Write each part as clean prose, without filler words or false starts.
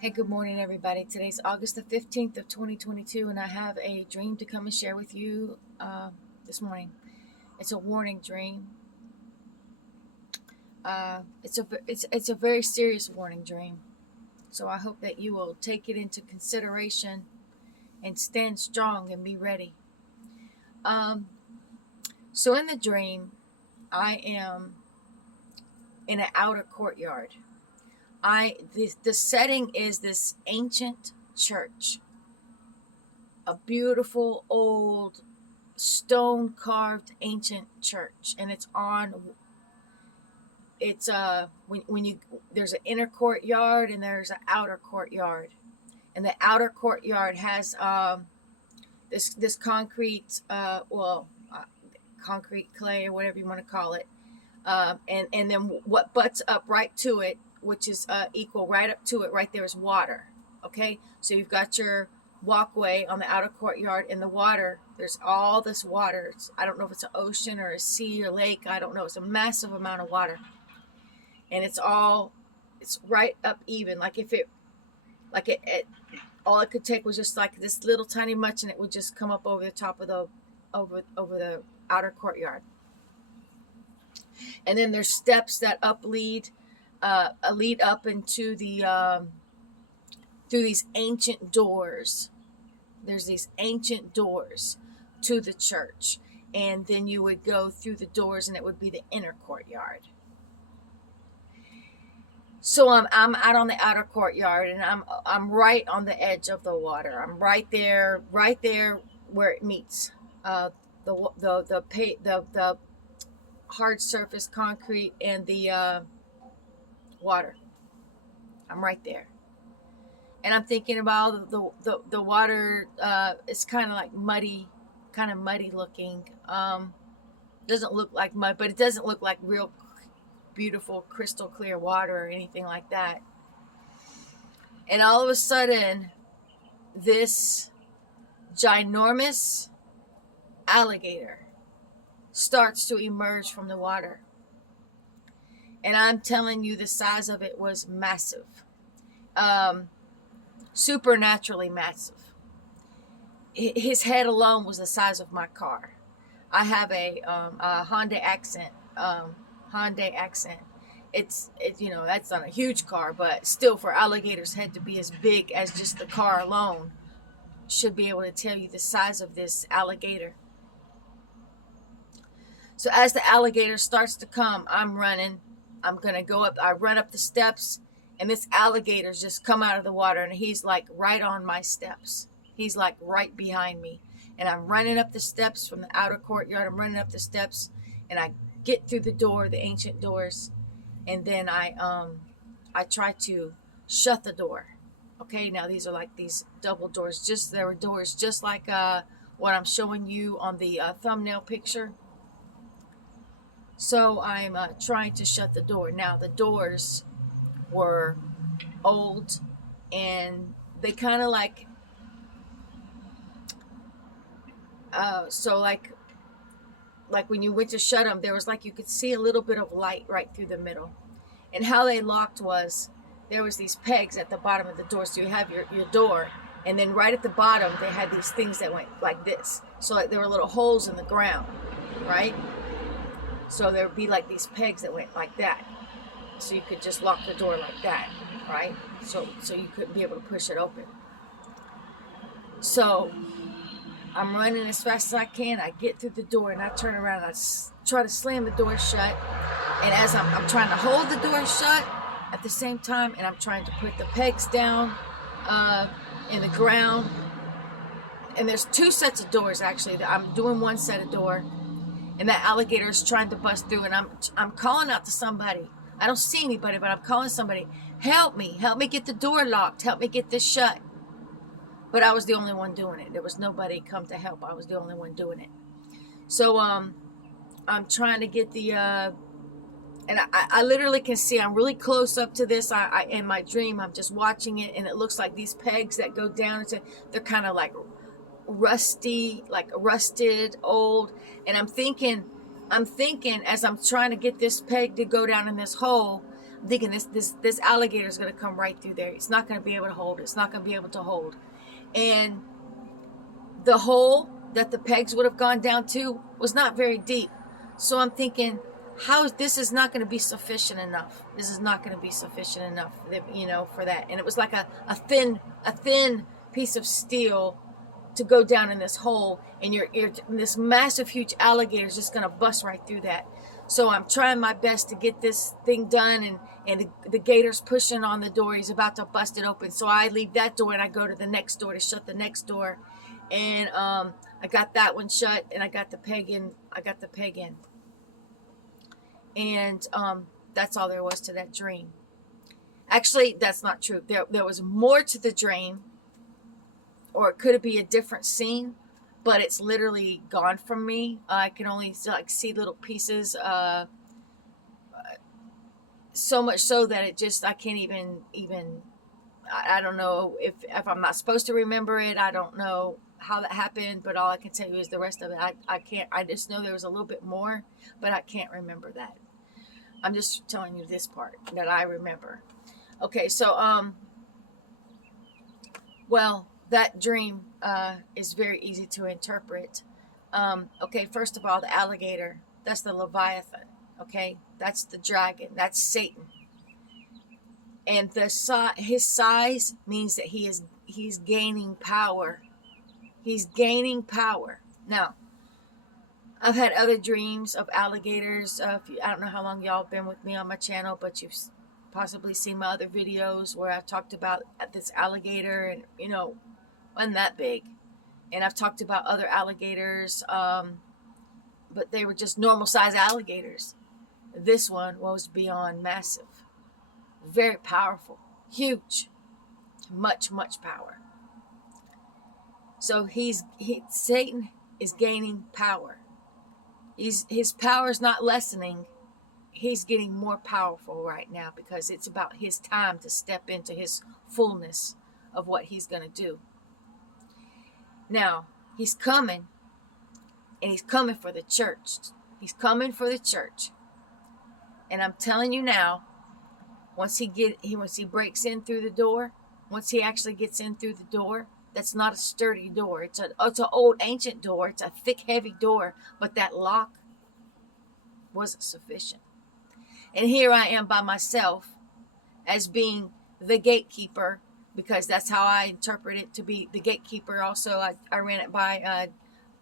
Hey, good morning, everybody. Today's August the 15th of 2022, and I have a dream to come and share with you this morning. It's a warning dream. It's a very serious warning dream. So I hope that you will take it into consideration and stand strong and be ready. Um, so in the dream, I am in an outer courtyard. The setting is this ancient church, a beautiful old stone carved ancient church, and when you there's an inner courtyard and there's an outer courtyard, and the outer courtyard has this concrete concrete clay or whatever you want to call it, and then what butts up right to it, which is equal right up to it, right there is water. Okay, so you've got your walkway on the outer courtyard, and the water, there's all this water. I don't know if it's an ocean or a sea or lake, I don't know. It's a massive amount of water, and it's right up even, like if it like it all it could take was just like this little tiny much, and it would just come up over the top of the over the outer courtyard. And then there's steps that lead up into the through these ancient doors. There's these ancient doors to the church, and then you would go through the doors, and it would be the inner courtyard. So I'm out on the outer courtyard, and I'm right on the edge of the water. I'm right there where it meets the hard surface concrete and the water. I'm right there, and I'm thinking about the water. It's kind of muddy looking. Doesn't look like mud, but it doesn't look like real beautiful crystal clear water or anything like that. And all of a sudden, this ginormous alligator starts to emerge from the water. And I'm telling you, the size of it was massive. Supernaturally massive. His head alone was the size of my car. I have a Hyundai Accent. Hyundai Accent. It's that's not a huge car, but still, for alligator's head to be as big as just the car alone should be able to tell you the size of this alligator. So as the alligator starts to come, I'm running. I'm gonna go up. I run up the steps, and this alligator's just come out of the water, and he's like right on my steps. He's like right behind me, and I'm running up the steps from the outer courtyard. I'm running up the steps, and I get through the door, the ancient doors, and then I try to shut the door. Okay, now these are like these double doors. There were doors just like what I'm showing you on the thumbnail picture. So I'm trying to shut the door. Now the doors were old, and they kind of like when you went to shut them, there was you could see a little bit of light right through the middle. And how they locked was, there was these pegs at the bottom of the door. So you have your door, and then right at the bottom they had these things that went like this. So there were little holes in the ground, right? So there would be these pegs that went like that. So you could just lock the door like that, right? So you couldn't be able to push it open. So I'm running as fast as I can. I get through the door, and I turn around, and I try to slam the door shut. And as I'm trying to hold the door shut at the same time, and I'm trying to put the pegs down in the ground. And there's two sets of doors, actually. I'm doing one set of door, and that alligator is trying to bust through. And I'm calling out to somebody. I don't see anybody, but I'm calling somebody. Help me get the door locked. Help me get this shut. But I was the only one doing it. There was nobody come to help. I was the only one doing it. So I'm trying to get the and I literally can see, I'm really close up to this. I in my dream, I'm just watching it, and it looks like these pegs that go down into, they're kind of like rusty, like rusted, old. And I'm thinking as I'm trying to get this peg to go down in this hole, I'm thinking this alligator is going to come right through there. It's not going to be able to hold. It's not going to be able to hold. And the hole that the pegs would have gone down to was not very deep. So I'm thinking, this is not going to be sufficient enough. This is not going to be sufficient enough, for that. And it was like a thin piece of steel to go down in this hole, and this massive, huge alligator is just going to bust right through that. So I'm trying my best to get this thing done, and the gator's pushing on the door. He's about to bust it open. So I leave that door and I go to the next door to shut the next door. And I got that one shut, and I got the peg in. And that's all there was to that dream. Actually, that's not true. There was more to the dream, or it could be a different scene, but it's literally gone from me. I can only see little pieces, so much so that I can't even I don't know if I'm not supposed to remember it. I don't know how that happened, but all I can tell you is the rest of it. I just know there was a little bit more, but I can't remember that. I'm just telling you this part that I remember. Okay, so well, that dream is very easy to interpret. Okay, first of all, the alligator, that's the Leviathan. Okay, that's the dragon. That's Satan. And his size means that he's gaining power. He's gaining power. Now, I've had other dreams of alligators. I don't know how long y'all have been with me on my channel, but you've possibly seen my other videos where I've talked about this alligator, and wasn't that big. And I've talked about other alligators, but they were just normal size alligators. This one was beyond massive, very powerful, huge, much power. So Satan is gaining power. His power is not lessening. He's getting more powerful right now because it's about his time to step into his fullness of what he's going to do. Now, he's coming, and he's coming for the church. He's coming for the church. And I'm telling you now, once he breaks in through the door, once he actually gets in through the door, that's not a sturdy door. It's an old ancient door. It's a thick, heavy door, but that lock wasn't sufficient. And here I am by myself as being the gatekeeper, because that's how I interpret it, to be the gatekeeper. Also, I ran it by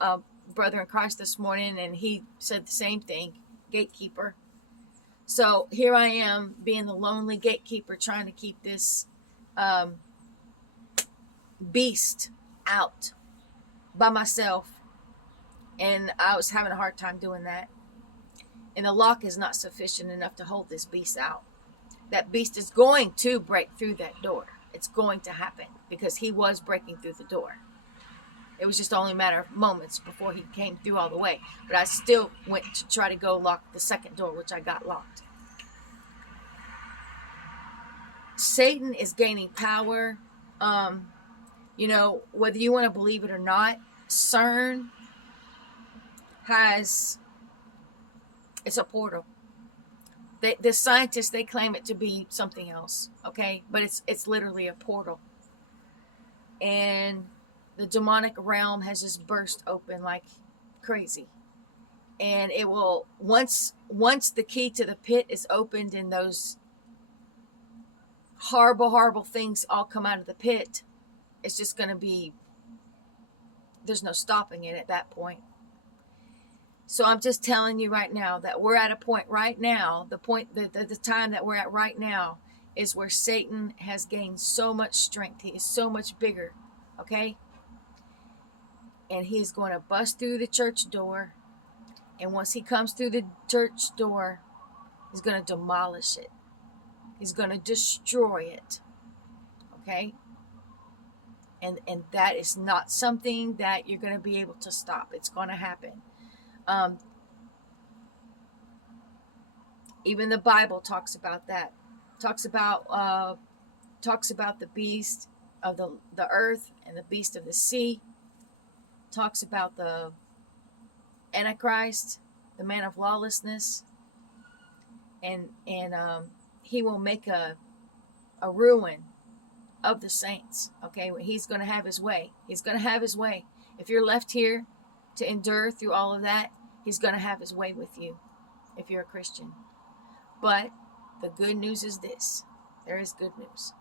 a brother in Christ this morning, and he said the same thing, gatekeeper. So here I am being the lonely gatekeeper, trying to keep this beast out by myself, and I was having a hard time doing that. And the lock is not sufficient enough to hold this beast out. That beast is going to break through that door. It's going to happen because he was breaking through the door. It was just only a matter of moments before he came through all the way. But I still went to try to go lock the second door, which I got locked. Satan is gaining power. Whether you want to believe it or not, CERN it's a portal. The scientists, they claim it to be something else, okay? But it's literally a portal. And the demonic realm has just burst open like crazy. And it will, once the key to the pit is opened and those horrible things all come out of the pit, it's just going to be, there's no stopping it at that point. So I'm just telling you right now that we're at a point right now, the time that we're at right now is where Satan has gained so much strength. He is so much bigger, okay? And he is going to bust through the church door. And once he comes through the church door, he's going to demolish it. He's going to destroy it, okay? And that is not something that you're going to be able to stop. It's going to happen. Even the Bible talks about that. Talks about the beast of the earth and the beast of the sea. Talks about the Antichrist, the man of lawlessness, and he will make a ruin of the saints. Okay, he's going to have his way. He's going to have his way. If you're left here to endure through all of that, he's going to have his way with you if you're a Christian. But the good news is this. There is good news.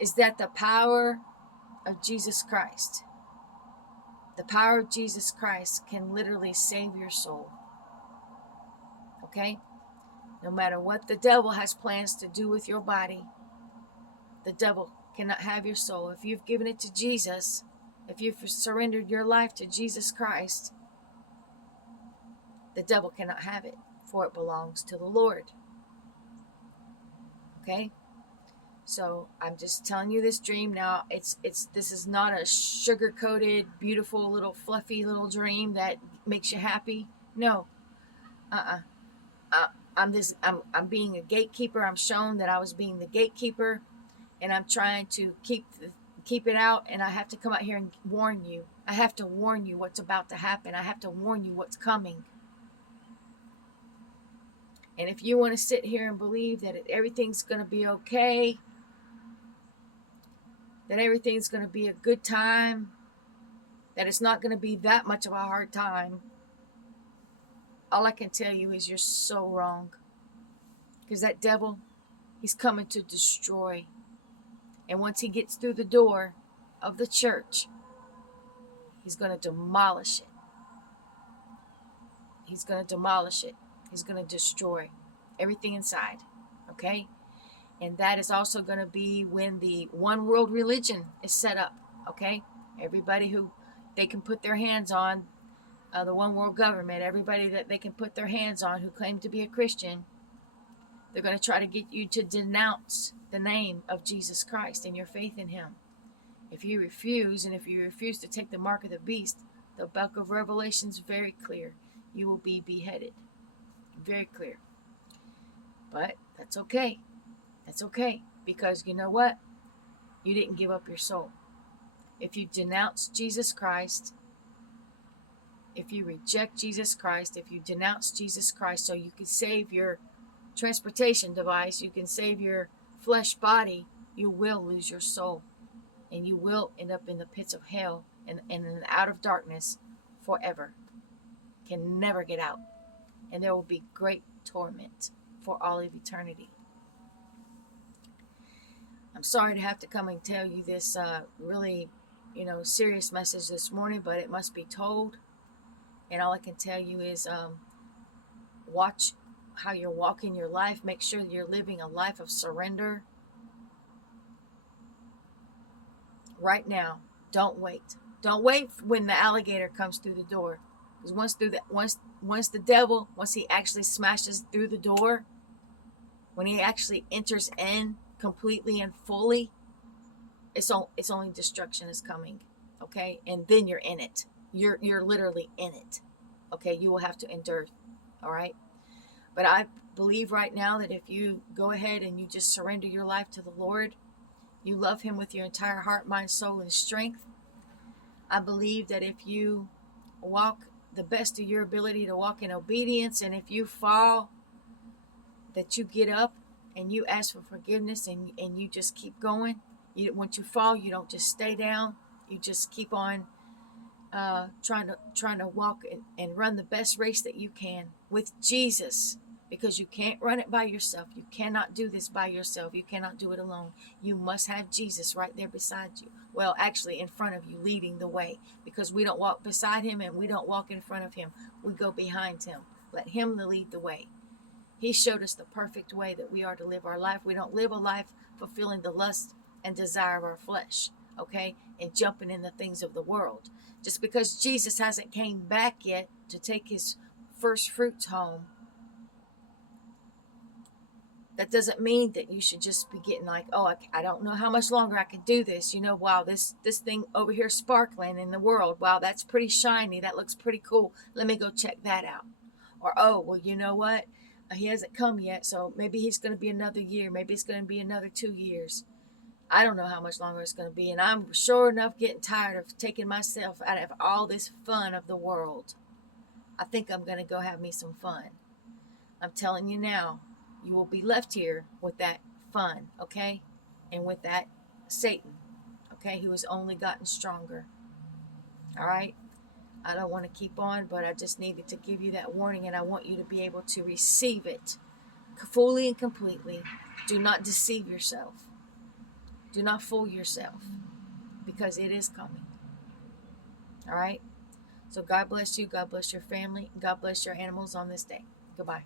Is that the power of Jesus Christ, the power of Jesus Christ can literally save your soul. Okay? No matter what the devil has plans to do with your body, the devil cannot have your soul. If you've given it to Jesus, if you've surrendered your life to Jesus Christ, the devil cannot have it, for it belongs to the Lord. Okay? So I'm just telling you this dream now. This is not a sugar-coated, beautiful little fluffy little dream that makes you happy. No. I'm being a gatekeeper. I'm shown that I was being the gatekeeper, and I'm trying to keep it out, and I have to come out here and warn you. I have to warn you what's about to happen. I have to warn you what's coming. And if you want to sit here and believe that everything's going to be okay, that everything's going to be a good time, that it's not going to be that much of a hard time, all I can tell you is you're so wrong. Because that devil, he's coming to destroy. And once he gets through the door of the church, he's going to demolish it. He's going to demolish it. He's going to destroy everything inside. Okay? And that is also going to be when the one world religion is set up. Okay? Everybody who they can put their hands on, the one world government, everybody that they can put their hands on who claim to be a Christian, they're going to try to get you to denounce the name of Jesus Christ and your faith in him. If you refuse, and if you refuse to take the mark of the beast, the book of Revelation is very clear. You will be beheaded. Very clear. But that's okay. That's okay. Because you know what? You didn't give up your soul. If you denounce Jesus Christ, if you reject Jesus Christ, if you denounce Jesus Christ so you can save your transportation device, you can save your flesh body, you will lose your soul. And you will end up in the pits of hell and out of darkness forever. Can never get out. And there will be great torment for all of eternity. I'm sorry to have to come and tell you this really, serious message this morning, but it must be told. And all I can tell you is watch how you're walking your life. Make sure that you're living a life of surrender. Right now. Don't wait. Don't wait when the alligator comes through the door. Because once the devil, once he actually smashes through the door, when he actually enters in completely and fully, it's only destruction is coming. Okay? And then you're in it. You're literally in it. Okay? You will have to endure. All right? But I believe right now that if you go ahead and you just surrender your life to the Lord, you love him with your entire heart, mind, soul, and strength, I believe that if you walk the best of your ability to walk in obedience, and if you fall, that you get up and you ask for forgiveness and you just keep going. Once you fall, you don't just stay down. You just keep on trying to walk and run the best race that you can with Jesus, because you can't run it by yourself. You cannot do this by yourself. You cannot do it alone. You must have Jesus right there beside you. Well, actually in front of you, leading the way, because we don't walk beside him and we don't walk in front of him. We go behind him. Let him lead the way. He showed us the perfect way that we are to live our life. We don't live a life fulfilling the lust and desire of our flesh, okay, and jumping in the things of the world. Just because Jesus hasn't came back yet to take his first fruits home, that doesn't mean that you should just be getting like, oh, I don't know how much longer I can do this. Wow, this thing over here sparkling in the world. Wow, that's pretty shiny. That looks pretty cool. Let me go check that out. Or, oh, well, you know what? He hasn't come yet, so maybe he's going to be another year. Maybe it's going to be another 2 years. I don't know how much longer it's going to be. And I'm sure enough getting tired of taking myself out of all this fun of the world. I think I'm going to go have me some fun. I'm telling you now, You will be left here with that fun, okay? And with that Satan, okay, who has only gotten stronger. All right? I don't want to keep on, but I just needed to give you that warning, and I want you to be able to receive it fully and completely. Do not deceive yourself. Do not fool yourself, because it is coming. All right? So God bless you. God bless your family. God bless your animals on this day. Goodbye.